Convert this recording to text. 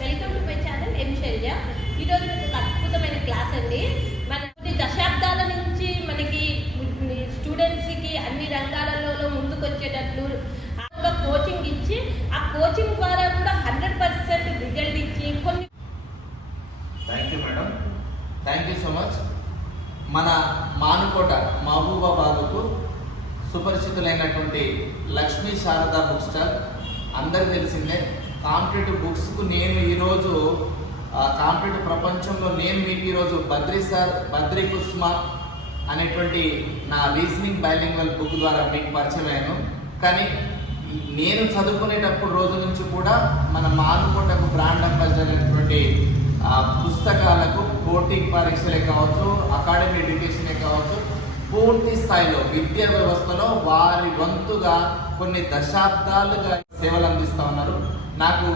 Welcome to my channel M Shailaja. ఈరోజు మీకు ఒక అద్భుతమైన క్లాస్ అండి. మన కొన్ని దశాబ్దాల నుంచి మనకి స్టూడెంట్స్కి అన్ని రంగాలలో ముందుకు వచ్చేటట్లు కోచింగ్ ఇచ్చి ఆ కోచింగ్ ద్వారా కూడా 100% రిజల్ట్ ఇచ్చి కొన్ని. Thank you madam, thank you so much. మన మానుకోట మహబూబాబాద్కు సుపరిచితులైనటువంటి లక్ష్మీ శారదా బుక్ స్టాల్ అందరికి తెలిసిందే. కాంపిటేటివ్ బుక్స్కు నేను ఈరోజు కాంపిటేటివ్ ప్రపంచంలో నేను మీకు ఈరోజు బద్రీ కుస్మా అనేటువంటి నా రీజనింగ్ బైలింగ్వల్ బుక్ ద్వారా మీకు పరిచయం అయ్యాను. కానీ నేను చదువుకునేటప్పుడు రోజు నుంచి కూడా మన మానుకోటకు బ్రాండ్ అంబాసిడర్ అయినటువంటి పుస్తకాలకు పోటీ పరీక్షలే కావచ్చు, అకాడమీ ఎడ్యుకేషనే కావచ్చు, పూర్తి స్థాయిలో విద్యా వ్యవస్థలో వారి వంతుగా కొన్ని దశాబ్దాలుగా సేవలు అందిస్తూ ఉన్నారు. నాకు